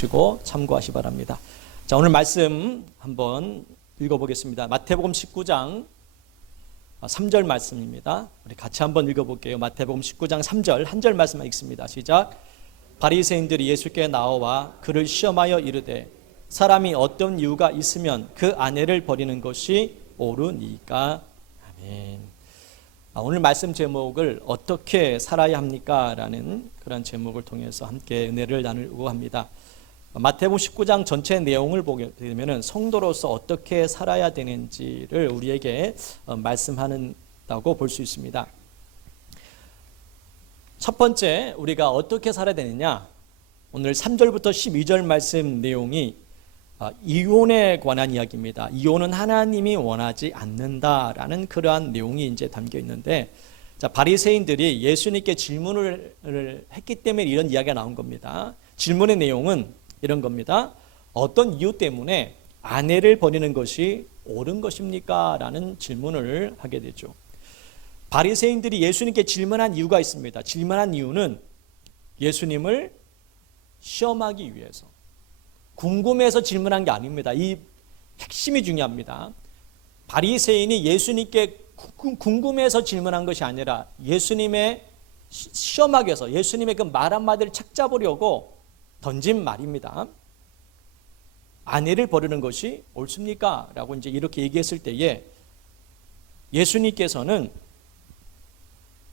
보시고 참고하시 바랍니다. 자, 오늘 말씀 한번 읽어보겠습니다. 마태복음 19장 3절 말씀입니다. 우리 같이 한번 읽어볼게요. 마태복음 19장 3절 한 절 말씀만 읽습니다. 시작. 바리새인들이 예수께 나와 그를 시험하여 이르되 사람이 어떤 이유가 있으면 그 아내를 버리는 것이 옳으니까. 아멘. 오늘 말씀 제목을 어떻게 살아야 합니까? 라는 그런 제목을 통해서 함께 은혜를 나누려고 합니다. 마태복음 19장 전체 내용을 보게 되면 성도로서 어떻게 살아야 되는지를 우리에게 말씀한다고 볼 수 있습니다. 첫 번째, 우리가 어떻게 살아야 되느냐? 오늘 3절부터 12절 말씀 내용이 이혼에 관한 이야기입니다. 이혼은 하나님이 원하지 않는다라는 그러한 내용이 이제 담겨 있는데, 자, 바리새인들이 예수님께 질문을 했기 때문에 이런 이야기가 나온 겁니다. 질문의 내용은 이런 겁니다. 어떤 이유 때문에 아내를 버리는 것이 옳은 것입니까? 라는 질문을 하게 되죠. 바리새인들이 예수님께 질문한 이유가 있습니다. 질문한 이유는 예수님을 시험하기 위해서, 궁금해서 질문한 게 아닙니다. 이 핵심이 중요합니다. 바리새인이 예수님께 궁금해서 질문한 것이 아니라 예수님의 시험하기 위해서, 예수님의 그 말 한마디를 착잡으려고 던진 말입니다. 아내를 버리는 것이 옳습니까? 라고 이제 이렇게 얘기했을 때에 예수님께서는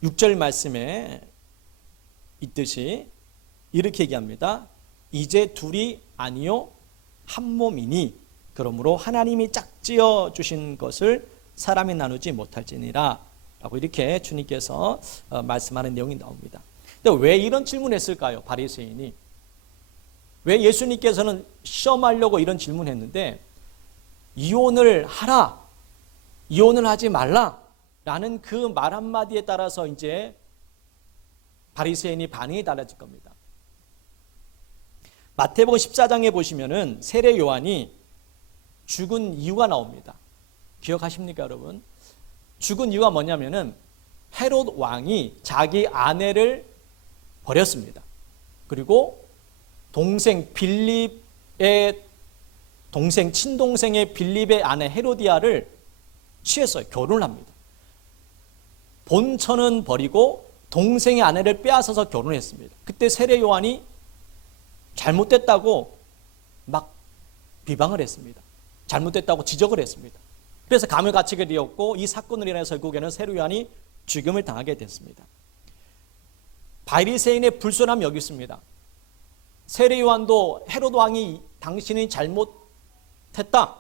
6절 말씀에 있듯이 이렇게 얘기합니다. 이제 둘이 아니요 한 몸이니 그러므로 하나님이 짝지어 주신 것을 사람이 나누지 못할지니라 라고 이렇게 주님께서 말씀하는 내용이 나옵니다. 근데 왜 이런 질문했을까요? 바리새인이 왜 예수님께서는 시험하려고 이런 질문했는데 이혼을 하라, 이혼을 하지 말라 라는 그 말 한마디에 따라서 이제 바리새인이 반응이 달라질 겁니다. 마태복음 14장에 보시면은 세례 요한이 죽은 이유가 나옵니다. 기억하십니까, 여러분? 죽은 이유가 뭐냐면은 헤롯 왕이 자기 아내를 버렸습니다. 그리고 동생 빌립의 동생, 친동생의 빌립의 아내 헤로디아를 취했어요. 결혼을 합니다. 본처는 버리고 동생의 아내를 빼앗아서 결혼했습니다. 그때 세례 요한이 잘못됐다고 막 비방을 했습니다. 잘못됐다고 지적을 했습니다. 그래서 감을 갇히게 되었고 이 사건으로 인해서 결국에는 세례 요한이 죽임을 당하게 됐습니다. 바리새인의 불순함이 여기 있습니다. 세례 요한도 헤롯 왕이 당신이 잘못했다,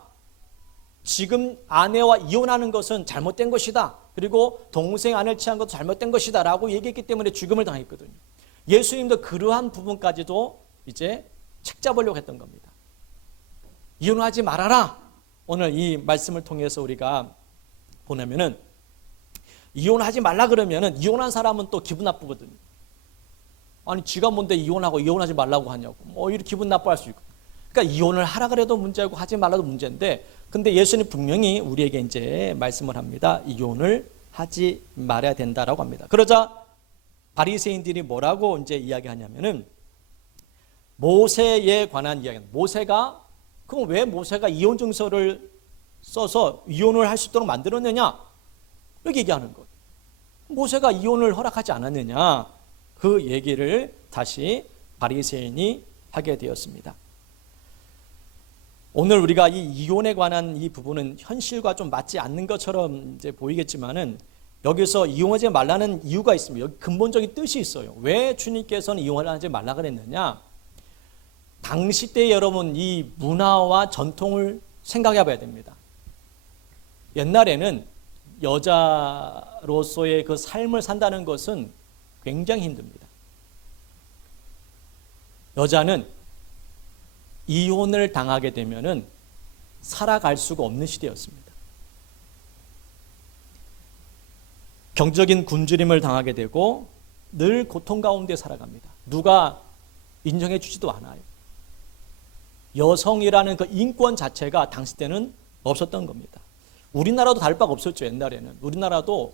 지금 아내와 이혼하는 것은 잘못된 것이다, 그리고 동생 아내를 취한 것도 잘못된 것이다 라고 얘기했기 때문에 죽임을 당했거든요. 예수님도 그러한 부분까지도 이제 책잡으려고 했던 겁니다. 이혼하지 말아라. 오늘 이 말씀을 통해서 우리가 보내면은 이혼하지 말라 그러면은 이혼한 사람은 또 기분 나쁘거든요. 아니 지가 뭔데 이혼하고 이혼하지 말라고 하냐고 이렇게 기분 나빠할 수 있고, 그러니까 이혼을 하라 그래도 문제고 하지 말라도 문제인데, 근데 예수님 분명히 우리에게 이제 말씀을 합니다. 이혼을 하지 말아야 된다라고 합니다. 그러자 바리새인들이 뭐라고 이제 이야기하냐면은 모세에 관한 이야기입니다. 모세가, 그럼 왜 모세가 이혼 증서를 써서 이혼을 할 수 있도록 만들었느냐? 이렇게 얘기하는 거예요. 모세가 이혼을 허락하지 않았느냐? 그 얘기를 다시 바리새인이 하게 되었습니다. 오늘 우리가 이 이혼에 관한 이 부분은 현실과 좀 맞지 않는 것처럼 이제 보이겠지만은 여기서 이혼하지 말라는 이유가 있습니다. 여기 근본적인 뜻이 있어요. 왜 주님께서는 이혼을 하지 말라 그랬느냐? 당시 때 여러분 이 문화와 전통을 생각해 봐야 됩니다. 옛날에는 여자로서의 그 삶을 산다는 것은 굉장히 힘듭니다. 여자는 이혼을 당하게 되면은 살아갈 수가 없는 시대였습니다. 경제적인 굶주림을 당하게 되고 늘 고통 가운데 살아갑니다. 누가 인정해 주지도 않아요. 여성이라는 그 인권 자체가 당시 때는 없었던 겁니다. 우리나라도 다를 바가 없었죠. 옛날에는 우리나라도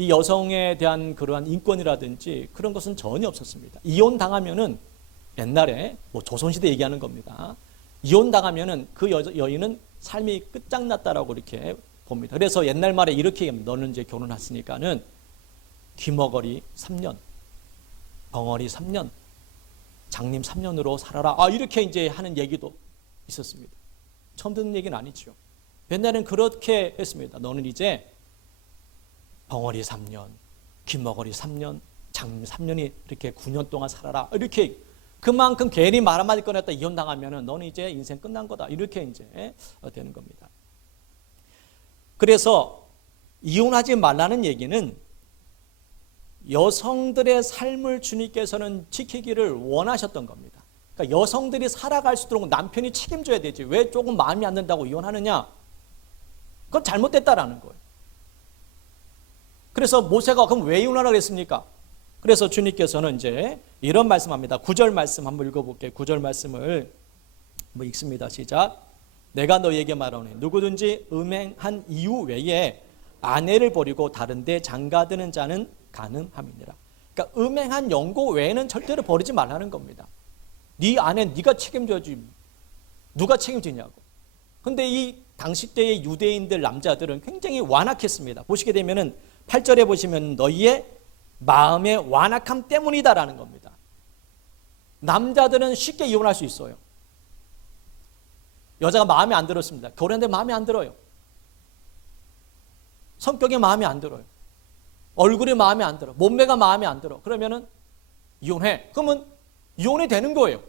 이 여성에 대한 그러한 인권이라든지 그런 것은 전혀 없었습니다. 이혼 당하면은 옛날에 뭐 조선시대 얘기하는 겁니다. 이혼 당하면은 그 여인은 삶이 끝장났다라고 이렇게 봅니다. 그래서 옛날 말에 이렇게 얘기합니다. 너는 이제 결혼했으니까는 귀머거리 3년, 벙어리 3년, 장님 3년으로 살아라. 이렇게 이제 하는 얘기도 있었습니다. 처음 듣는 얘기는 아니죠. 옛날엔 그렇게 했습니다. 너는 이제 벙어리 3년, 귀머거리 3년, 장님 3년이 이렇게 9년 동안 살아라. 이렇게 그만큼 괜히 말 한마디 꺼냈다 이혼당하면은 너는 이제 인생 끝난 거다. 이렇게 이제 되는 겁니다. 그래서 이혼하지 말라는 얘기는 여성들의 삶을 주님께서는 지키기를 원하셨던 겁니다. 그러니까 여성들이 살아갈 수 있도록 남편이 책임져야 되지. 왜 조금 마음이 안 든다고 이혼하느냐? 그건 잘못됐다라는 거예요. 그래서 모세가 그럼 왜 이혼하라고 했습니까? 그래서 주님께서는 이제 이런 말씀합니다. 9절 말씀 한번 읽어볼게요. 9절 말씀을 한번 읽습니다. 시작. 내가 너희에게 말하노니 누구든지 음행한 이유 외에 아내를 버리고 다른 데 장가드는 자는 가늠함이니라. 그러니까 음행한 연고 외에는 절대로 버리지 말라는 겁니다. 네 아내 네가 책임져야지. 누가 책임지냐고. 근데 이 당시 때의 유대인들 남자들은 굉장히 완악했습니다. 보시게 되면은 8절에 보시면 너희의 마음의 완악함 때문이다라는 겁니다. 남자들은 쉽게 이혼할 수 있어요. 여자가 마음에 안 들었습니다. 결혼했는데 마음에 안 들어요. 성격이 마음에 안 들어요. 얼굴이 마음에 안 들어. 몸매가 마음에 안 들어. 그러면은 이혼해. 그러면 이혼이 되는 거예요.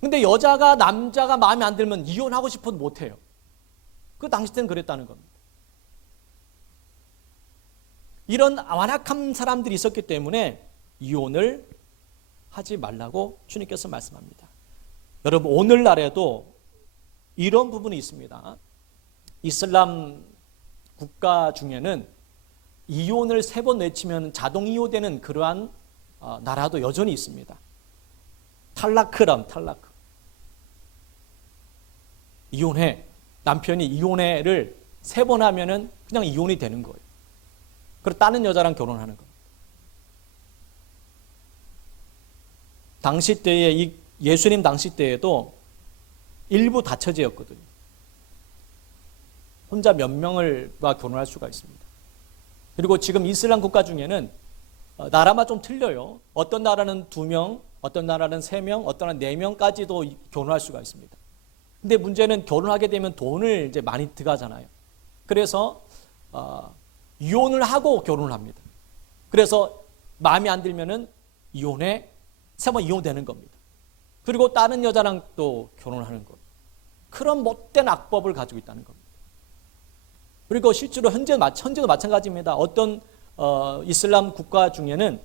근데 여자가 남자가 마음에 안 들면 이혼하고 싶어도 못 해요. 그 당시 때는 그랬다는 겁니다. 이런 완악한 사람들이 있었기 때문에 이혼을 하지 말라고 주님께서 말씀합니다. 여러분 오늘날에도 이런 부분이 있습니다. 이슬람 국가 중에는 이혼을 3번 외치면 자동 이혼되는 그러한 나라도 여전히 있습니다. 탈라크. 이혼해. 남편이 이혼해를 3번 하면은 그냥 이혼이 되는 거예요. 그리고 다른 여자랑 결혼하는 겁니다. 당시 때에 예수님 당시 때에도 일부 다처제였거든요. 혼자 몇 명을과 결혼할 수가 있습니다. 그리고 지금 이슬람 국가 중에는 나라마다 좀 틀려요. 어떤 나라는 2명, 어떤 나라는 3명, 어떤 나라는 4명까지도 결혼할 수가 있습니다. 근데 문제는 결혼하게 되면 돈을 이제 많이 들어가잖아요. 그래서 이혼을 하고 결혼을 합니다. 그래서 마음에 안 들면은 이혼해 3번 이혼되는 겁니다. 그리고 다른 여자랑 또 결혼을 하는 거예요. 그런 못된 악법을 가지고 있다는 겁니다. 그리고 실제로 현재도 마찬가지입니다. 어떤 이슬람 국가 중에는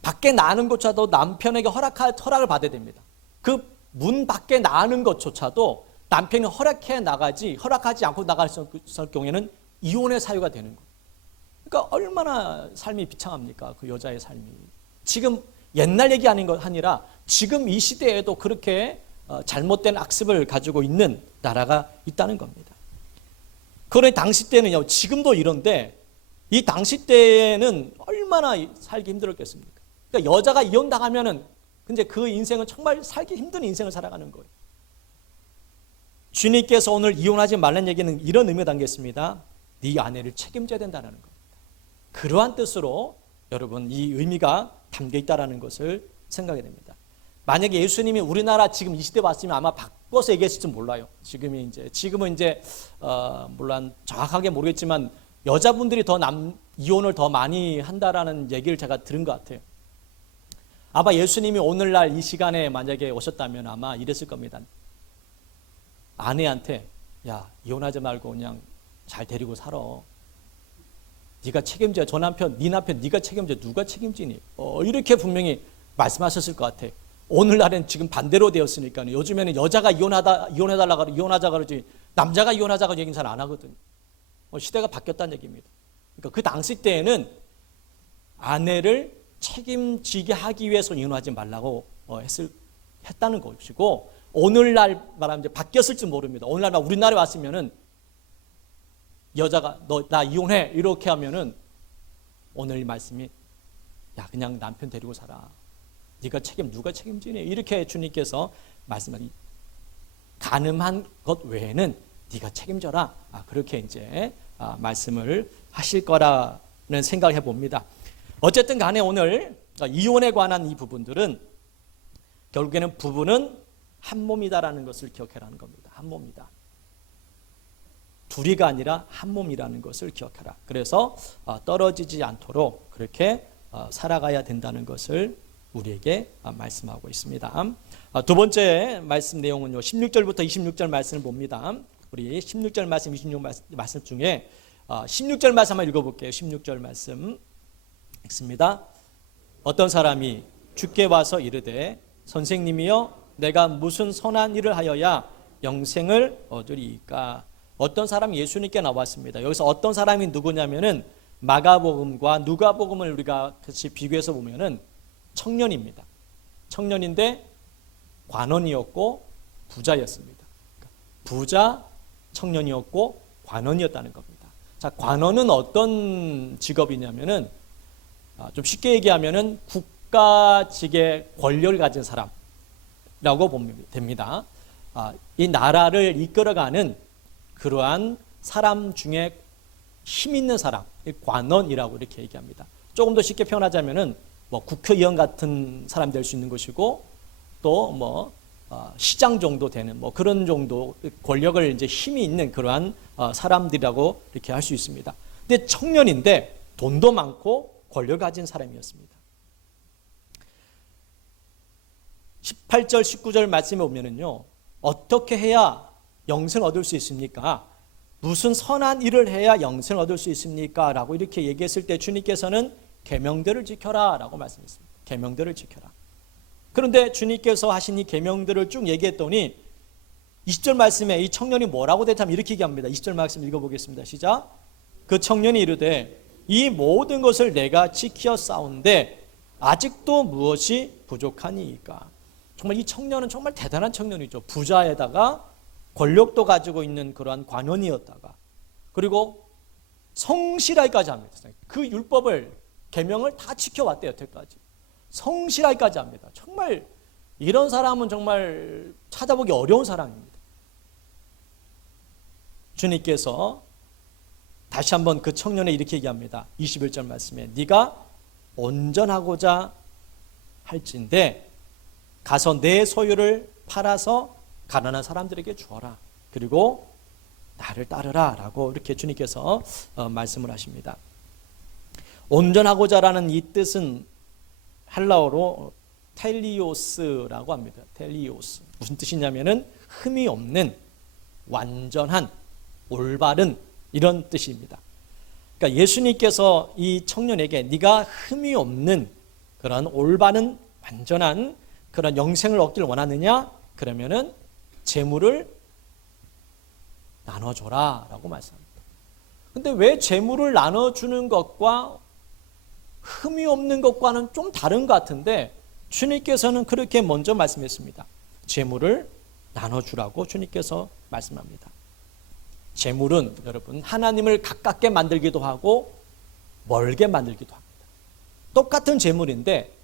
밖에 나가는 것조차도 남편에게 허락을 받아야 됩니다. 그 문 밖에 나가는 것조차도 남편이 허락하지 않고 나갈 경우에는 이혼의 사유가 되는 거예요. 그러니까 얼마나 삶이 비참합니까? 그 여자의 삶이. 지금 옛날 얘기 아니라 지금 이 시대에도 그렇게 잘못된 악습을 가지고 있는 나라가 있다는 겁니다. 그러니 당시 때는요, 지금도 이런데 이 당시 때는 얼마나 살기 힘들었겠습니까? 그러니까 여자가 이혼당하면은 근데 그 인생은 정말 살기 힘든 인생을 살아가는 거예요. 주님께서 오늘 이혼하지 말라는 얘기는 이런 의미가 담겼습니다. 네 아내를 책임져야 된다는 겁니다. 그러한 뜻으로 여러분 이 의미가 담겨 있다는 것을 생각하게 됩니다. 만약에 예수님이 우리나라 지금 이 시대 왔으면 아마 바꿔서 얘기했을지 몰라요. 지금은 이제 물론 정확하게 모르겠지만 여자분들이 더 이혼을 더 많이 한다라는 얘기를 제가 들은 것 같아요. 아마 예수님이 오늘날 이 시간에 만약에 오셨다면 아마 이랬을 겁니다. 아내한테 야 이혼하지 말고 그냥 잘 데리고 살아. 네가 책임져. 네 남편 네가 책임져. 누가 책임지니? 이렇게 분명히 말씀하셨을 것 같아요. 오늘날엔 지금 반대로 되었으니까 요즘에는 여자가 이혼하자 그러지 남자가 이혼하자고 얘기는 잘 안 하거든요. 시대가 바뀌었다는 얘기입니다. 그러니까 그 당시 때에는 아내를 책임지게 하기 위해서 이혼하지 말라고 했다는 것이고 오늘날 말하면 이제 바뀌었을지 모릅니다. 오늘날 우리나라에 왔으면은 여자가 너 나 이혼해 이렇게 하면은 오늘 이 말씀이 야, 그냥 남편 데리고 살아. 누가 책임지니? 이렇게 주님께서 말씀하니, 가늠한 것 외에는 네가 책임져라. 그렇게 이제 말씀을 하실 거라는 생각을 해봅니다. 어쨌든 간에 오늘 이혼에 관한 이 부분들은 결국에는 부부는 한 몸이다라는 것을 기억해라는 겁니다. 한 몸이다. 둘이가 아니라 한 몸이라는 것을 기억하라. 그래서 떨어지지 않도록 그렇게 살아가야 된다는 것을 우리에게 말씀하고 있습니다. 두 번째 말씀 내용은요, 16절부터 26절 말씀을 봅니다. 우리 16절 말씀, 26절 말씀 중에 16절 말씀 한번 읽어볼게요. 16절 말씀 읽습니다. 어떤 사람이 주께 와서 이르되 선생님이여 내가 무슨 선한 일을 하여야 영생을 얻으리이까. 어떤 사람이 예수님께 나왔습니다. 여기서 어떤 사람이 누구냐면은 마가복음과 누가복음을 우리가 같이 비교해서 보면은 청년입니다. 청년인데 관원이었고 부자였습니다. 부자, 청년이었고 관원이었다는 겁니다. 자, 관원은 어떤 직업이냐면은 좀 쉽게 얘기하면은 국가직의 권력을 가진 사람이라고 보면 됩니다. 이 나라를 이끌어가는 그러한 사람 중에 힘 있는 사람, 관원이라고 이렇게 얘기합니다. 조금 더 쉽게 표현하자면은 국회의원 같은 사람 될 수 있는 것이고, 또 시장 정도 되는 그런 정도 권력을 이제 힘이 있는 그러한 사람들이라고 이렇게 할 수 있습니다. 근데 청년인데 돈도 많고 권력을 가진 사람이었습니다. 18절, 19절 말씀에 보면은요, 어떻게 해야 영생을 얻을 수 있습니까? 무슨 선한 일을 해야 영생을 얻을 수 있습니까? 라고 이렇게 얘기했을 때 주님께서는 계명들을 지켜라 라고 말씀했습니다. 계명들을 지켜라. 그런데 주님께서 하신 이 계명들을 쭉 얘기했더니 20절 말씀에 이 청년이 뭐라고 대답하면 이렇게 얘기합니다. 20절 말씀 읽어보겠습니다. 시작. 그 청년이 이르되 이 모든 것을 내가 지켜 싸운데 아직도 무엇이 부족하니이까. 정말 이 청년은 정말 대단한 청년이죠. 부자에다가 권력도 가지고 있는 그러한 관원이었다가, 그리고 성실하기까지 합니다. 그 율법을, 계명을 다 지켜왔대요. 여태까지 성실하기까지 합니다. 정말 이런 사람은 정말 찾아보기 어려운 사람입니다. 주님께서 다시 한번 그 청년에 이렇게 얘기합니다. 21절 말씀에 네가 온전하고자 할진대 가서 내 소유를 팔아서 가난한 사람들에게 주어라. 그리고 나를 따르라 라고 이렇게 주님께서 말씀을 하십니다. 온전하고자라는 이 뜻은 헬라어로 텔리오스라고 합니다. 텔리오스. 무슨 뜻이냐면은 흠이 없는, 완전한, 올바른 이런 뜻입니다. 그러니까 예수님께서 이 청년에게 네가 흠이 없는 그런 올바른, 완전한 그런 영생을 얻기를 원하느냐? 그러면은 재물을 나눠줘라 라고 말씀합니다. 근데 왜 재물을 나눠주는 것과 흠이 없는 것과는 좀 다른 것 같은데 주님께서는 그렇게 먼저 말씀했습니다. 재물을 나눠주라고 주님께서 말씀합니다. 재물은 여러분 하나님을 가깝게 만들기도 하고 멀게 만들기도 합니다. 똑같은 재물인데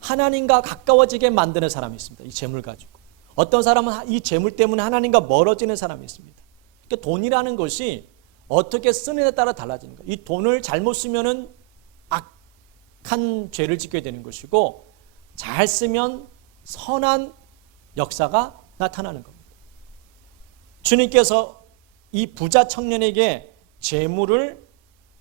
하나님과 가까워지게 만드는 사람이 있습니다. 이 재물 가지고. 어떤 사람은 이 재물 때문에 하나님과 멀어지는 사람이 있습니다. 그러니까 돈이라는 것이 어떻게 쓰느냐에 따라 달라지는 거예요. 이 돈을 잘못 쓰면은 악한 죄를 짓게 되는 것이고, 잘 쓰면 선한 역사가 나타나는 겁니다. 주님께서 이 부자 청년에게 재물을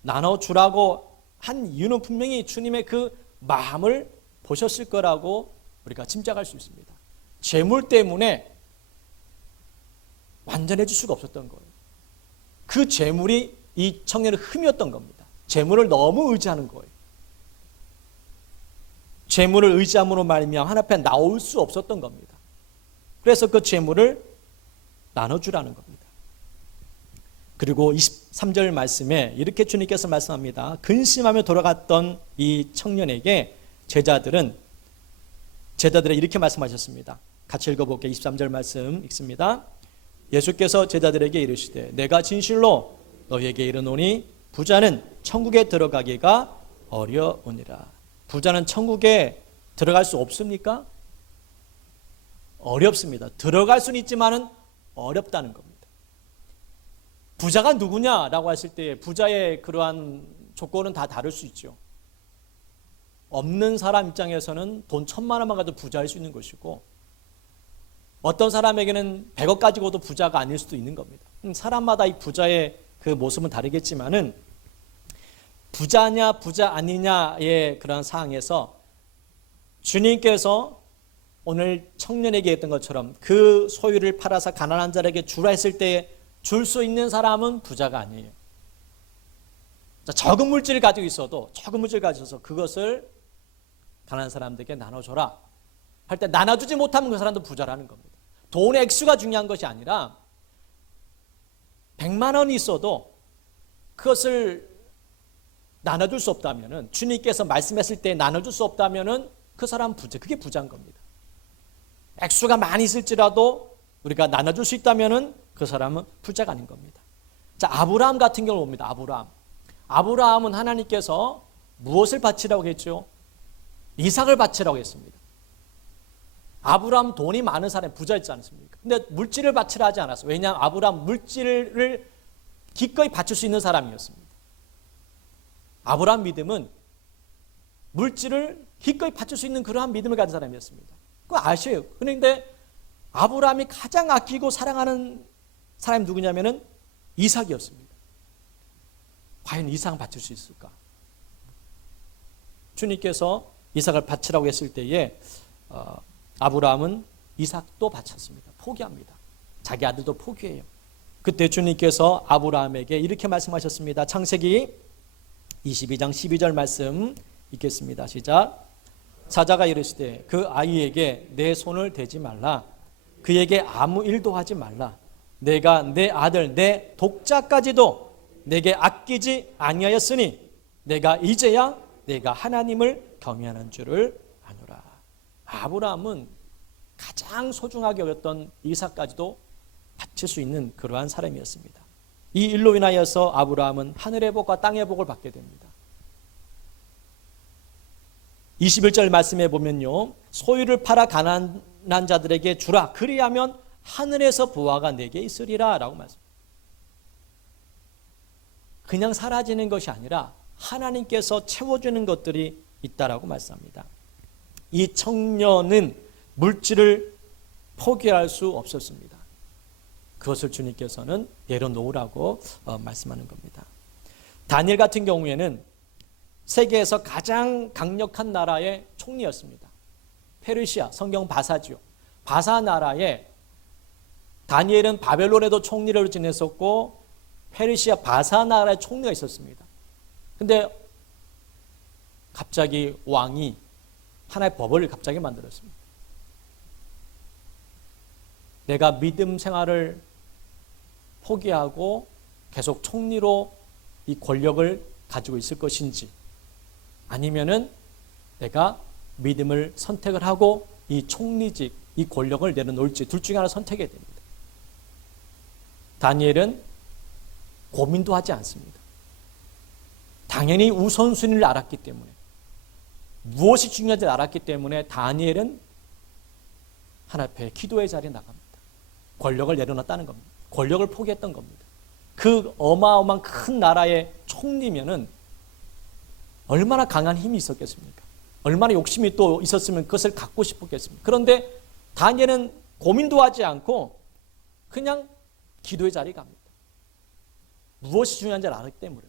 나눠주라고 한 이유는 분명히 주님의 그 마음을 보셨을 거라고 우리가 짐작할 수 있습니다. 재물 때문에 완전해질 수가 없었던 거예요. 그 재물이 이 청년의 흠이었던 겁니다. 재물을 너무 의지하는 거예요. 재물을 의지함으로 말미암아 하나님 앞에 나올 수 없었던 겁니다. 그래서 그 재물을 나눠주라는 겁니다. 그리고 23절 말씀에 이렇게 주님께서 말씀합니다. 근심하며 돌아갔던 이 청년에게 제자들은 이렇게 말씀하셨습니다. 같이 읽어볼게요. 23절 말씀 읽습니다. 예수께서 제자들에게 이르시되 내가 진실로 너희에게 이르노니 부자는 천국에 들어가기가 어려우니라. 부자는 천국에 들어갈 수 없습니까? 어렵습니다. 들어갈 수는 있지만은 어렵다는 겁니다. 부자가 누구냐라고 했을 때 부자의 그러한 조건은 다 다를 수 있죠. 없는 사람 입장에서는 돈 1,000만 원만 가도 부자일 수 있는 것이고, 어떤 사람에게는 100억 가지고도 부자가 아닐 수도 있는 겁니다. 사람마다 이 부자의 그 모습은 다르겠지만은, 부자냐 부자 아니냐의 그런 사항에서 주님께서 오늘 청년에게 했던 것처럼 그 소유를 팔아서 가난한 자에게 주라 했을 때 줄 수 있는 사람은 부자가 아니에요. 적은 물질을 가지고 있어도 그것을 가난한 사람들에게 나눠줘라 할 때 나눠주지 못하면 그 사람도 부자라는 겁니다. 돈의 액수가 중요한 것이 아니라 100만 원이 있어도 그것을 나눠줄 수 없다면은, 주님께서 말씀했을 때 나눠줄 수 없다면은 그 사람 부자, 그게 부자인 겁니다. 액수가 많이 있을지라도 우리가 나눠줄 수 있다면은 그 사람은 부자가 아닌 겁니다. 자, 아브라함 같은 경우를 봅니다. 아브라함은 하나님께서 무엇을 바치라고 했죠? 이삭을 바치라고 했습니다. 아브라함 돈이 많은 사람이 부자였지 않습니까? 근데 물질을 바치라 하지 않았어요. 왜냐하면 아브라함 물질을 기꺼이 바칠 수 있는 사람이었습니다. 아브라함 믿음은 물질을 기꺼이 바칠 수 있는 그러한 믿음을 가진 사람이었습니다. 그거 아셔요. 그런데 아브라함이 가장 아끼고 사랑하는 사람이 누구냐면은 이삭이었습니다. 과연 이삭을 바칠 수 있을까? 주님께서 이삭을 바치라고 했을 때에 아브라함은 이삭도 바쳤습니다. 포기합니다. 자기 아들도 포기해요. 그때 주님께서 아브라함에게 이렇게 말씀하셨습니다. 창세기 22장 12절 말씀 읽겠습니다. 시작. 사자가 이르시되 그 아이에게 내 손을 대지 말라. 그에게 아무 일도 하지 말라. 내가 내 아들 내 독자까지도 내게 아끼지 아니하였으니 내가 이제야 내가 하나님을 경외하는 줄을 아노라. 아브라함은 가장 소중하게 여겼던 이삭까지도 바칠 수 있는 그러한 사람이었습니다. 이 일로 인하여서 아브라함은 하늘의 복과 땅의 복을 받게 됩니다. 21절 말씀에 보면요, 소유를 팔아 가난한 자들에게 주라. 그리하면 하늘에서 보화가 내게 있으리라 라고 말씀합니다. 그냥 사라지는 것이 아니라 하나님께서 채워주는 것들이 있다라고 말씀합니다. 이 청년은 물질을 포기할 수 없었습니다. 그것을 주님께서는 내려놓으라고 말씀하는 겁니다. 다니엘 같은 경우에는 세계에서 가장 강력한 나라의 총리였습니다. 페르시아, 성경 바사지요. 바사 나라에 다니엘은 바벨론에도 총리를 지냈었고 페르시아 바사 나라의 총리가 있었습니다. 근데 갑자기 왕이 하나의 법을 갑자기 만들었습니다. 내가 믿음 생활을 포기하고 계속 총리로 이 권력을 가지고 있을 것인지, 아니면은 내가 믿음을 선택을 하고 이 총리직, 이 권력을 내려놓을지, 둘 중에 하나 선택해야 됩니다. 다니엘은 고민도 하지 않습니다. 당연히 우선순위를 알았기 때문에, 무엇이 중요한지 알았기 때문에 다니엘은 하나님 앞에 기도의 자리에 나갑니다. 권력을 내려놨다는 겁니다. 권력을 포기했던 겁니다. 그 어마어마한 큰 나라의 총리면은 얼마나 강한 힘이 있었겠습니까? 얼마나 욕심이 또 있었으면 그것을 갖고 싶었겠습니까? 그런데 다니엘은 고민도 하지 않고 그냥 기도의 자리에 갑니다. 무엇이 중요한지를 알았기 때문에.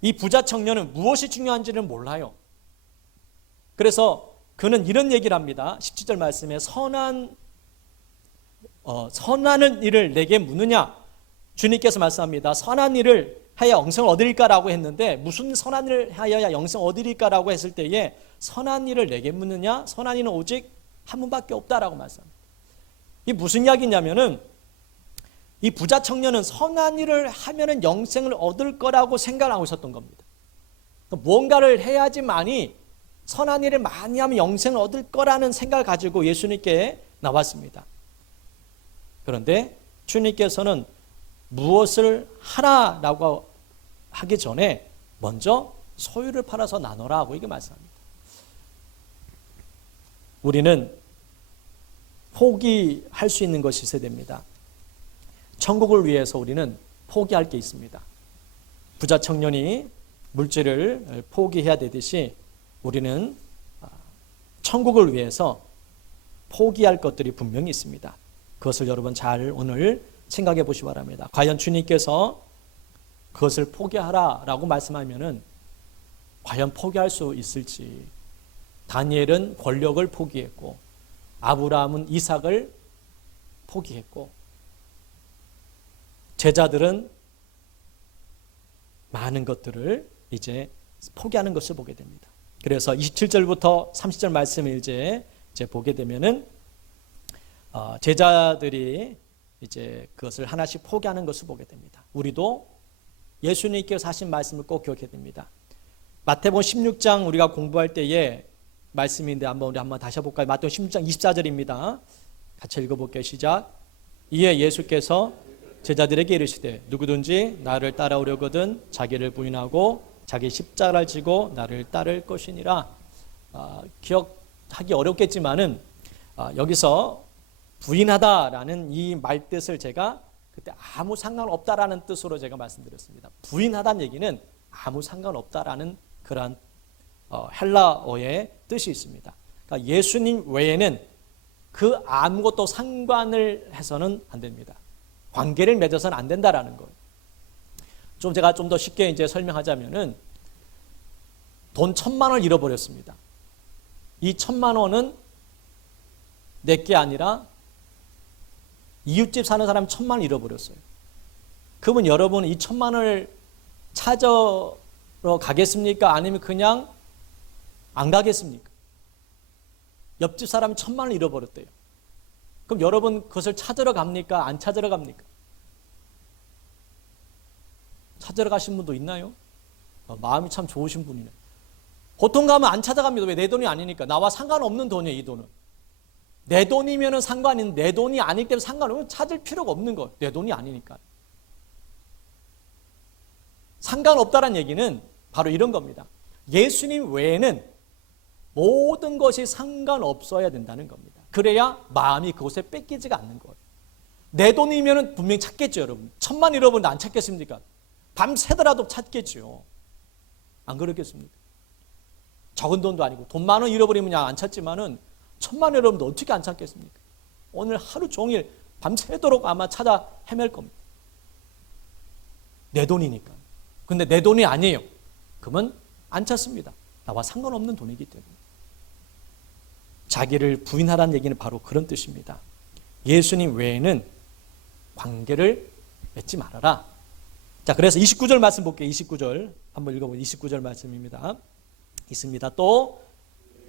이 부자 청년은 무엇이 중요한지를 몰라요. 그래서 그는 이런 얘기를 합니다. 17절 말씀에 선한 일을 내게 묻느냐? 주님께서 말씀합니다. 선한 일을 하여 영생을 얻으리까라고 했는데, 무슨 선한 일을 하여야 영생을 얻으리까라고 했을 때에 선한 일을 내게 묻느냐? 선한 일은 오직 한 분밖에 없다라고 말씀합니다. 이게 무슨 이야기냐면은, 이 부자 청년은 선한 일을 하면은 영생을 얻을 거라고 생각하고 있었던 겁니다. 뭔가를 해야지만이, 선한 일을 많이 하면 영생을 얻을 거라는 생각을 가지고 예수님께 나왔습니다. 그런데 주님께서는 무엇을 하라라고 하기 전에 먼저 소유를 팔아서 나눠라 하고 이게 말씀합니다. 우리는 포기할 수 있는 것이 있어야 됩니다. 천국을 위해서 우리는 포기할 게 있습니다. 부자 청년이 물질을 포기해야 되듯이 우리는 천국을 위해서 포기할 것들이 분명히 있습니다. 그것을 여러분 잘 오늘 생각해 보시기 바랍니다. 과연 주님께서 그것을 포기하라라고 말씀하면은 과연 포기할 수 있을지. 다니엘은 권력을 포기했고 아브라함은 이삭을 포기했고 제자들은 많은 것들을 이제 포기하는 것을 보게 됩니다. 그래서 27절부터 30절 말씀을 이제 보게 되면은 제자들이 이제 그것을 하나씩 포기하는 것을 보게 됩니다. 우리도 예수님께서 하신 말씀을 꼭 기억해야 됩니다. 마태복음 16장 우리가 공부할 때에 말씀인데 우리 한번 다시 해볼까요? 마태복음 16장 24절입니다. 같이 읽어볼게요. 시작. 이에 예수께서 제자들에게 이르시되 누구든지 나를 따라오려거든 자기를 부인하고 자기 십자가를 지고 나를 따를 것이니라. 기억하기 어렵겠지만은 여기서 부인하다라는 이 말뜻을 제가 그때 아무 상관없다라는 뜻으로 제가 말씀드렸습니다. 부인하다는 얘기는 아무 상관없다라는 그러한 헬라어의 뜻이 있습니다. 그러니까 예수님 외에는 그 아무것도 상관을 해서는 안 됩니다. 관계를 맺어서는 안 된다라는 거예요. 제가 좀 더 쉽게 이제 설명하자면은 돈 1,000만 원을 잃어버렸습니다. 이 1,000만 원은 내게 아니라 이웃집 사는 사람 1,000만 원 잃어버렸어요. 그러면 여러분 이 1,000만 원을 찾으러 가겠습니까? 아니면 그냥 안 가겠습니까? 옆집 사람이 1,000만 원을 잃어버렸대요. 그럼 여러분 그것을 찾으러 갑니까? 안 찾으러 갑니까? 찾으러 가신 분도 있나요? 마음이 참 좋으신 분이네. 보통 가면 안 찾아갑니다. 왜? 내 돈이 아니니까. 나와 상관없는 돈이에요. 이 돈은. 내 돈이면 상관인데 내 돈이 아니기 때문에 상관없으면 찾을 필요가 없는 거예요. 내 돈이 아니니까. 상관없다는 얘기는 바로 이런 겁니다. 예수님 외에는 모든 것이 상관없어야 된다는 겁니다. 그래야 마음이 그곳에 뺏기지가 않는 거예요. 내 돈이면 분명히 찾겠죠, 여러분. 1,000만 잃어버렸는데 안 찾겠습니까? 밤새더라도 찾겠죠. 안 그렇겠습니까? 적은 돈도 아니고 돈 10,000원 잃어버리면 안 찾지만은 1,000만 잃어버리면 어떻게 안 찾겠습니까? 오늘 하루 종일 밤새도록 아마 찾아 헤맬 겁니다. 내 돈이니까. 근데 내 돈이 아니에요. 그러면 안 찾습니다. 나와 상관없는 돈이기 때문에. 자기를 부인하라는 얘기는 바로 그런 뜻입니다. 예수님 외에는 관계를 맺지 말아라. 자, 그래서 29절 말씀 볼게요. 29절 한번 읽어보세요. 29절 말씀입니다. 있습니다. 또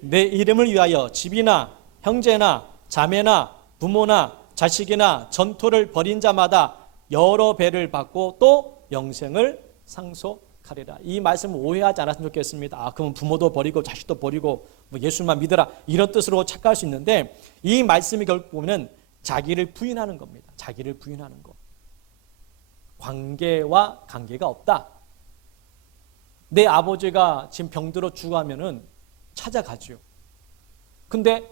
내 이름을 위하여 집이나 형제나 자매나 부모나 자식이나 전토를 벌인 자마다 여러 배를 받고 또 영생을 상속하리라. 이 말씀을 오해하지 않았으면 좋겠습니다. 그러면 부모도 버리고 자식도 버리고 뭐 예수만 믿어라 이런 뜻으로 착각할 수 있는데 이 말씀이 결국 보면 자기를 부인하는 겁니다. 자기를 부인하는 것. 관계와 관계가 없다. 내 아버지가 지금 병들어 죽어가면은 찾아가죠. 근데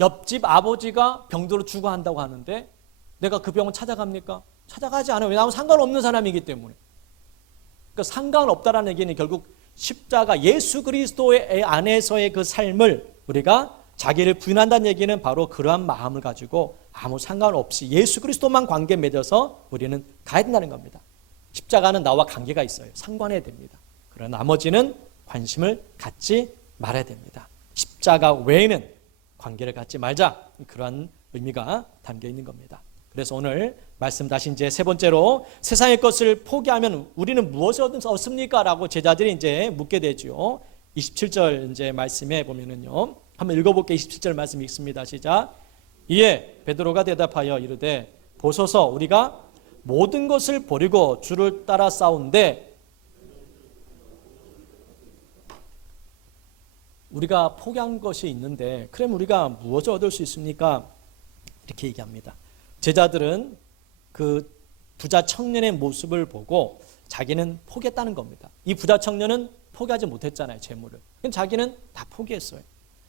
옆집 아버지가 병들어 죽어 한다고 하는데 내가 그 병원 찾아갑니까? 찾아가지 않아요. 왜냐하면 상관없는 사람이기 때문에. 그러니까 상관없다라는 얘기는 결국 십자가 예수 그리스도의 안에서의 그 삶을 우리가 자기를 부인한다는 얘기는 바로 그러한 마음을 가지고 아무 상관없이 예수 그리스도만 관계 맺어서 우리는 가야 된다는 겁니다. 십자가는 나와 관계가 있어요. 상관해야 됩니다. 그러나 나머지는 관심을 갖지 말아야 됩니다. 십자가 외에는 관계를 갖지 말자. 그러한 의미가 담겨 있는 겁니다. 그래서 오늘 말씀 다시 이제 세 번째로 세상의 것을 포기하면 우리는 무엇을 얻습니까? 라고 제자들이 이제 묻게 되죠. 27절 이제 말씀에 보면은요. 한번 읽어볼게요. 27절 말씀 읽습니다. 시작. 이에 베드로가 대답하여 이르되 보소서 우리가 모든 것을 버리고 주를 따라 싸운데 우리가 포기한 것이 있는데 그럼 우리가 무엇을 얻을 수 있습니까? 이렇게 얘기합니다. 제자들은 그 부자 청년의 모습을 보고 자기는 포기했다는 겁니다. 이 부자 청년은 포기하지 못했잖아요, 재물을. 그럼 자기는 다 포기했어요.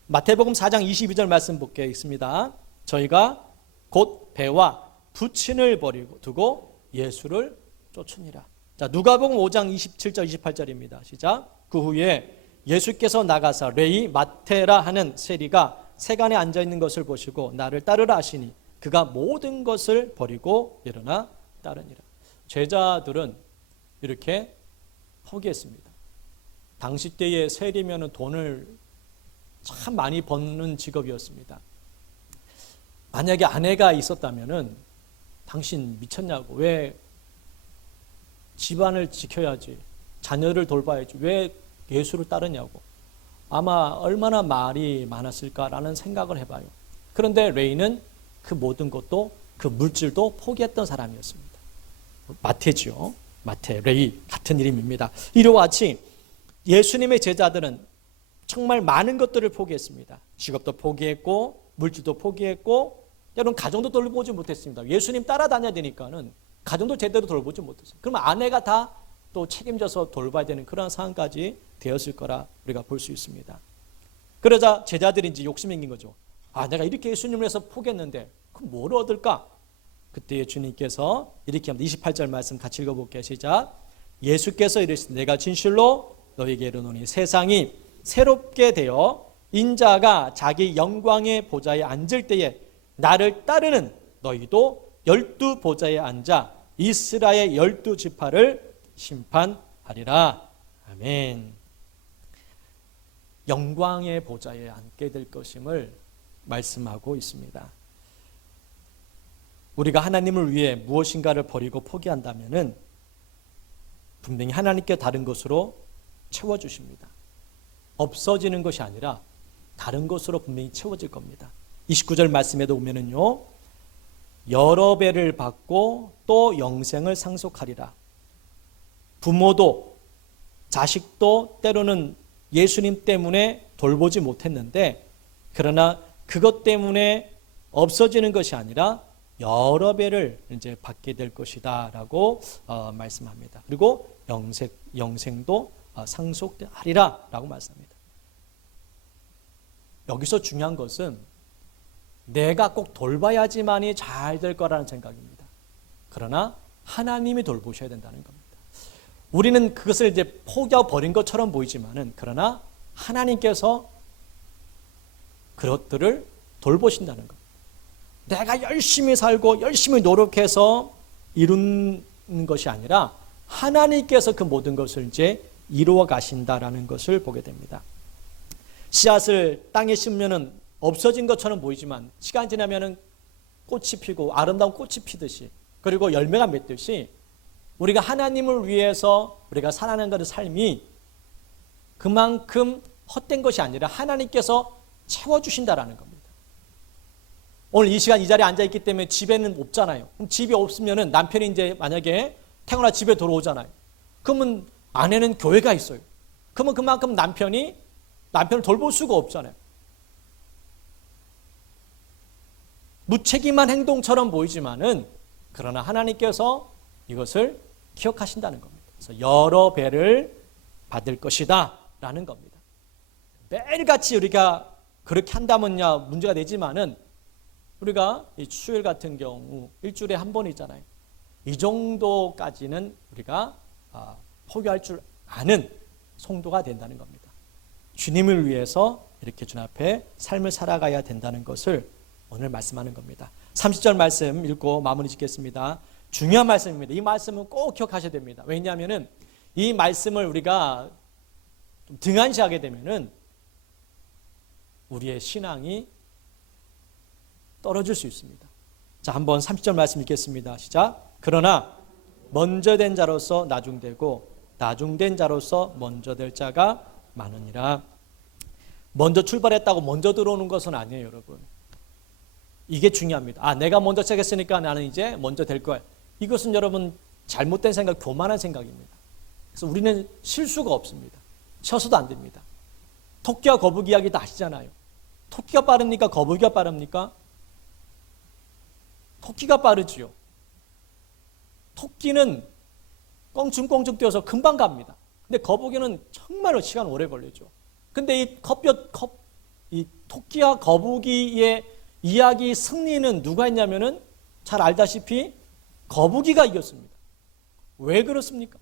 마태복음 4장 22절 말씀 보겠습니다. 저희가 곧 배와 부친을 버리고 두고 예수를 쫓으니라. 자, 누가복음 5장 27절 28절입니다. 시작. 그 후에 예수께서 나가사 레위 마테라 하는 세리가 세간에 앉아 있는 것을 보시고 나를 따르라 하시니 그가 모든 것을 버리고 일어나 따르니라. 제자들은 이렇게 포기했습니다. 당시 때의 세리면은 돈을 참 많이 버는 직업이었습니다. 만약에 아내가 있었다면은 당신 미쳤냐고, 왜 집안을 지켜야지, 자녀를 돌봐야지, 왜 예수를 따르냐고, 아마 얼마나 말이 많았을까라는 생각을 해봐요. 그런데 레이는 그 모든 것도, 그 물질도 포기했던 사람이었습니다. 마태죠. 마태, 레이 같은 이름입니다. 이와 같이 예수님의 제자들은 정말 많은 것들을 포기했습니다. 직업도 포기했고 물질도 포기했고, 여러분 가정도 돌보지 못했습니다. 예수님 따라다녀야 되니까는 가정도 제대로 돌보지 못했어요. 그러면 아내가 다 또 책임져서 돌봐야 되는 그런 상황까지 되었을 거라 우리가 볼 수 있습니다. 그러자 제자들이 이제 욕심이 생긴 거죠. 아, 내가 이렇게 예수님을 위해서 포기했는데 그럼 뭘 얻을까? 그때 주님께서 이렇게 합니다. 28절 말씀 같이 읽어볼게요. 시작. 예수께서 이르시되 내가 진실로 너희에게 이르노니 세상이 새롭게 되어 인자가 자기 영광의 보좌에 앉을 때에 나를 따르는 너희도 12 보좌에 앉아 이스라엘 12지파를 심판하리라. 아멘. 영광의 보좌에 앉게 될 것임을 말씀하고 있습니다. 우리가 하나님을 위해 무엇인가를 버리고 포기한다면은 분명히 하나님께 다른 것으로 채워주십니다. 없어지는 것이 아니라 다른 것으로 분명히 채워질 겁니다. 29절 말씀에도 보면은요, 여러 배를 받고 또 영생을 상속하리라. 부모도 자식도 때로는 예수님 때문에 돌보지 못했는데, 그러나 그것 때문에 없어지는 것이 아니라 여러 배를 이제 받게 될 것이다라고 말씀합니다. 그리고 영생도 상속하리라라고 말씀합니다. 여기서 중요한 것은 내가 꼭 돌봐야지만이 잘 될 거라는 생각입니다. 그러나 하나님이 돌보셔야 된다는 겁니다. 우리는 그것을 이제 포기하고 버린 것처럼 보이지만은, 그러나 하나님께서 그것들을 돌보신다는 겁니다. 내가 열심히 살고 열심히 노력해서 이루는 것이 아니라 하나님께서 그 모든 것을 이제 이루어 가신다라는 것을 보게 됩니다. 씨앗을 땅에 심으면은 없어진 것처럼 보이지만 시간이 지나면은 꽃이 피고 아름다운 꽃이 피듯이, 그리고 열매가 맺듯이 우리가 하나님을 위해서 우리가 살아가는 것의 삶이 그만큼 헛된 것이 아니라 하나님께서 채워주신다라는 겁니다. 오늘 이 시간 이 자리에 앉아있기 때문에 집에는 없잖아요. 그럼 집이 없으면은 남편이 이제 만약에 태어나 집에 들어오잖아요. 그러면 아내는 교회가 있어요. 그러면 그만큼 남편을 돌볼 수가 없잖아요. 무책임한 행동처럼 보이지만은, 그러나 하나님께서 이것을 기억하신다는 겁니다. 그래서 여러 배를 받을 것이다 라는 겁니다. 매일같이 우리가 그렇게 한다면야 문제가 되지만은, 우리가 이 수요일 같은 경우 일주일에 한 번이잖아요. 이 정도까지는 우리가 포기할 줄 아는 성도가 된다는 겁니다. 주님을 위해서 이렇게 주님 앞에 삶을 살아가야 된다는 것을 오늘 말씀하는 겁니다. 30절 말씀 읽고 마무리 짓겠습니다. 중요한 말씀입니다. 이 말씀은 꼭 기억하셔야 됩니다. 왜냐하면 이 말씀을 우리가 좀 등한시하게 되면은 우리의 신앙이 떨어질 수 있습니다. 자, 한번 30절 말씀 읽겠습니다. 시작. 그러나 먼저 된 자로서 나중되고 나중된 자로서 먼저 될 자가 많으니라. 먼저 출발했다고 먼저 들어오는 것은 아니에요, 여러분. 이게 중요합니다. 아, 내가 먼저 시작했으니까 나는 이제 먼저 될 거야. 이것은 여러분 잘못된 생각, 교만한 생각입니다. 그래서 우리는 실수가 없습니다. 쉬어서도 안 됩니다. 토끼와 거북이 이야기도 아시잖아요. 토끼가 빠릅니까? 거북이가 빠릅니까? 토끼가 빠르지요. 토끼는 껑충껑충 뛰어서 금방 갑니다. 근데 거북이는 정말로 시간 오래 걸리죠. 근데 이 토끼와 거북이의 이야기 승리는 누가 했냐면은 잘 알다시피 거북이가 이겼습니다. 왜 그렇습니까?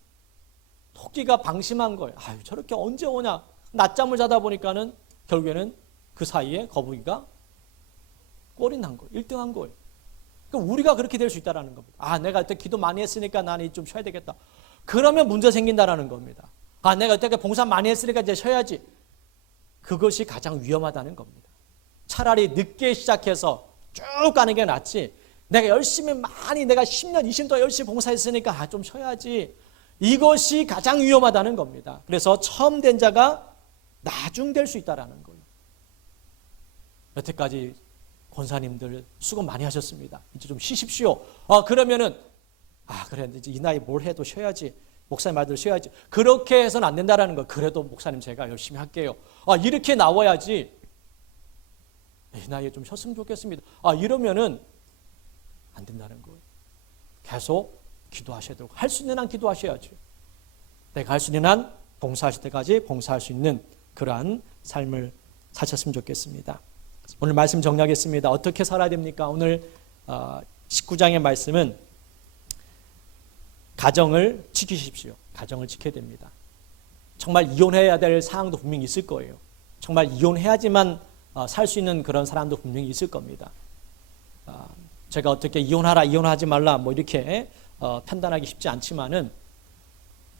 토끼가 방심한 거예요. 아유, 저렇게 언제 오냐. 낮잠을 자다 보니까는 결국에는 그 사이에 거북이가 꼴이 난 거예요. 1등한 거예요. 그러니까 우리가 그렇게 될 수 있다는 겁니다. 아, 내가 그때 기도 많이 했으니까 나는 좀 쉬어야 되겠다. 그러면 문제 생긴다는 겁니다. 아, 내가 그때 봉사 많이 했으니까 이제 쉬어야지. 그것이 가장 위험하다는 겁니다. 차라리 늦게 시작해서 쭉 가는 게 낫지. 내가 열심히 많이 내가 10년, 20년 열심히 봉사했으니까 좀 쉬어야지. 이것이 가장 위험하다는 겁니다. 그래서 처음 된 자가 나중될 수 있다는 거예요. 여태까지 권사님들 수고 많이 하셨습니다. 이제 좀 쉬십시오. 그러면은 그래 이제 이 나이 뭘 해도 쉬어야지. 목사님 말대로 쉬어야지. 그렇게 해서는 안 된다라는 거. 그래도 목사님 제가 열심히 할게요. 이렇게 나와야지. 이 나이에 좀 쉬었으면 좋겠습니다. 이러면은 안 된다는 거예요. 계속 기도하셔야 되고 할 수 있는 한 기도하셔야죠. 내가 할 수 있는 한 봉사하실 때까지 봉사할 수 있는 그러한 삶을 사셨으면 좋겠습니다. 오늘 말씀 정리하겠습니다. 어떻게 살아야 됩니까? 오늘 19장의 말씀은 가정을 지키십시오. 가정을 지켜야 됩니다. 정말 이혼해야 될 사항도 분명히 있을 거예요. 정말 이혼해야지만 살 수 있는 그런 사람도 분명히 있을 겁니다. 제가 어떻게 이혼하라, 이혼하지 말라 뭐 이렇게 판단하기 쉽지 않지만은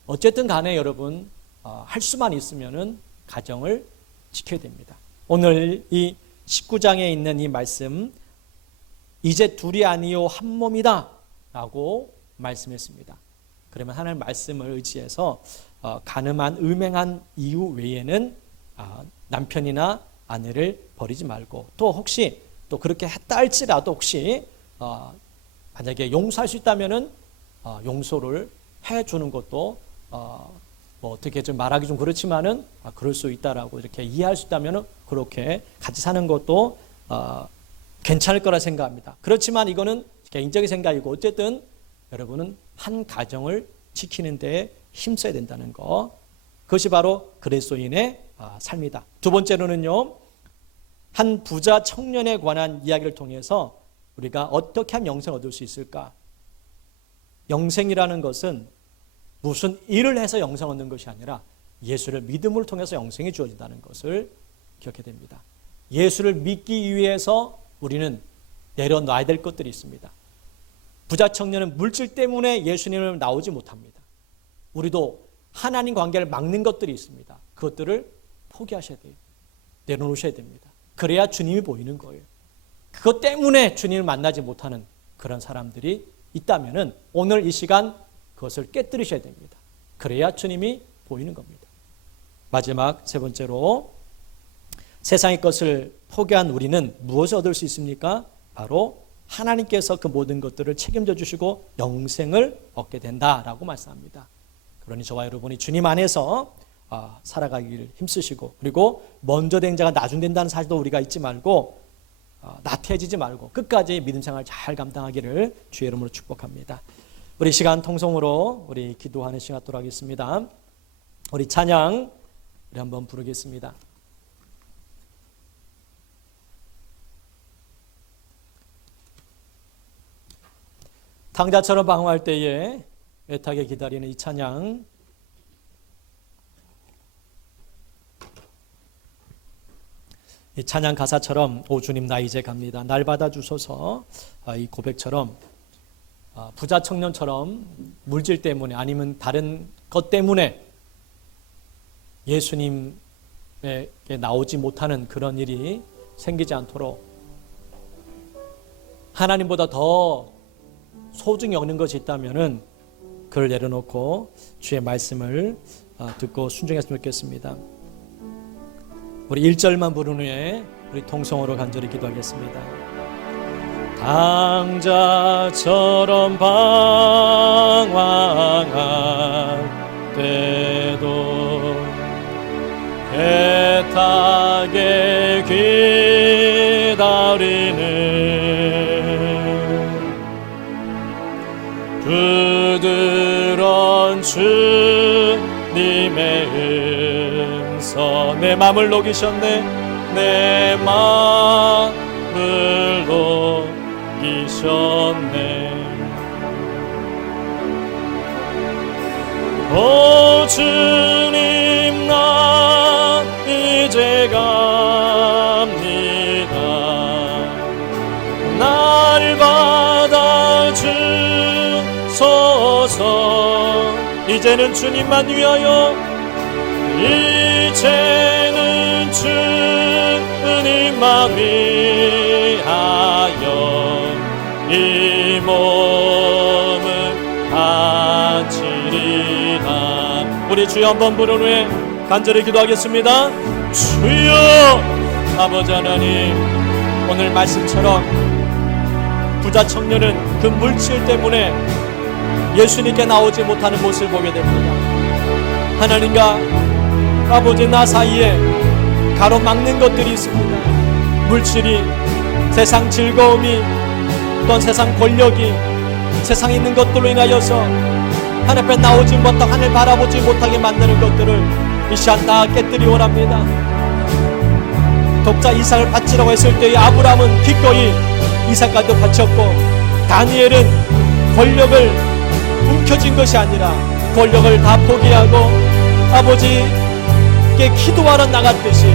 어쨌든 간에 여러분 할 수만 있으면은 가정을 지켜야 됩니다. 오늘 이 19장에 있는 이 말씀, 이제 둘이 아니요 한 몸이다 라고 말씀했습니다. 그러면 하나님 말씀을 의지해서 가늠한 음행한 이유 외에는 남편이나 아내를 버리지 말고, 또 혹시 또 그렇게 했다 할지라도 혹시 만약에 용서할 수 있다면은 용서를 해주는 것도 뭐 어떻게 좀 말하기 좀 그렇지만은 그럴 수 있다라고 이렇게 이해할 수 있다면은 그렇게 같이 사는 것도 괜찮을 거라 생각합니다. 그렇지만 이거는 개인적인 생각이고 어쨌든 여러분은 한 가정을 지키는 데 힘써야 된다는 거, 그것이 바로 그리스도인의 삶이다. 두 번째로는요, 한 부자 청년에 관한 이야기를 통해서 우리가 어떻게 하면 영생을 얻을 수 있을까? 영생이라는 것은 무슨 일을 해서 영생 얻는 것이 아니라 예수를 믿음을 통해서 영생이 주어진다는 것을 기억해야 됩니다. 예수를 믿기 위해서 우리는 내려놔야 될 것들이 있습니다. 부자 청년은 물질 때문에 예수님을 나오지 못합니다. 우리도 하나님 관계를 막는 것들이 있습니다. 그것들을 포기하셔야 돼요. 내려놓으셔야 됩니다. 그래야 주님이 보이는 거예요. 그것 때문에 주님을 만나지 못하는 그런 사람들이 있다면은 오늘 이 시간 그것을 깨뜨리셔야 됩니다. 그래야 주님이 보이는 겁니다. 마지막 세 번째로, 세상의 것을 포기한 우리는 무엇을 얻을 수 있습니까? 바로 하나님께서 그 모든 것들을 책임져 주시고 영생을 얻게 된다라고 말씀합니다. 그러니 저와 여러분이 주님 안에서 살아가기를 힘쓰시고, 그리고 먼저 된 자가 나중 된다는 사실도 우리가 잊지 말고 나태해지지 말고 끝까지 믿음 생활 잘 감당하기를 주의 이름으로 축복합니다. 우리 시간 통성으로 우리 기도하는 시간 갖도록 하겠습니다. 우리 찬양 우리 한번 부르겠습니다. 탕자처럼 방황할 때에 애타게 기다리는 이 찬양, 이 찬양 가사처럼 오 주님 나 이제 갑니다, 날 받아주소서, 이 고백처럼 부자 청년처럼 물질 때문에 아니면 다른 것 때문에 예수님에게 나오지 못하는 그런 일이 생기지 않도록 하나님보다 더 소중히 여기는 것이 있다면은 그를 내려놓고 주의 말씀을 듣고 순종했으면 좋겠습니다. 우리 1절만 부른 후에 우리 통성으로 간절히 기도하겠습니다. 탕자처럼 방황할 때도 애타게 기다리는 부드러운 주님의 내 마음을 녹이셨네. 내 마음을 녹이셨네. 오 주님, 나 이제 갑니다. 날 받아주소서. 이제는 주님만 위하여, 이제는 주님만 위하여 이 몸을 바치리라. 우리 주여 한번 부른 후에 간절히 기도하겠습니다. 주여. 아버지 하나님, 오늘 말씀처럼 부자 청년은 그 물질 때문에 예수님께 나오지 못하는 모습을 보게 됩니다. 하나님과 아버지 나 사이에 가로막는 것들이 있습니다. 물질이, 세상 즐거움이, 또한 세상 권력이, 세상에 있는 것들로 인하여서 하나님 앞에 나오지 못하고 하늘 바라보지 못하게 만드는 것들을 이 시간 다 깨뜨리 원합니다. 독자 이삭을 바치라고 했을 때의 아브라함은 기꺼이 이삭까지도 바쳤고, 다니엘은 권력을 움켜쥔 것이 아니라 권력을 다 포기하고 아버지께 기도하러 나갔듯이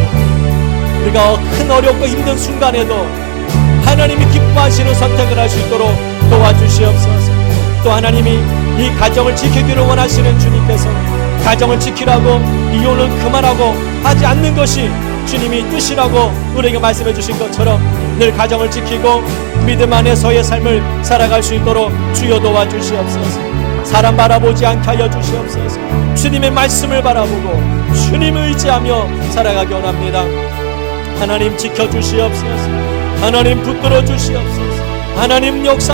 우리가 큰 어렵고 힘든 순간에도 하나님이 기뻐하시는 선택을 할 수 있도록 도와주시옵소서. 또 하나님이 이 가정을 지키기를 원하시는 주님께서 가정을 지키라고, 이혼을 그만하고 하지 않는 것이 주님이 뜻이라고 우리에게 말씀해 주신 것처럼 늘 가정을 지키고 믿음 안에서의 삶을 살아갈 수 있도록 주여 도와주시옵소서. 사람 바라보지 않게 하여 주시옵소서. 주님의 말씀을 바라보고 주님을 의지하며 살아가기 원합니다. 하나님 지켜주시옵소서. 하나님 붙들어 주시옵소서. 하나님 역사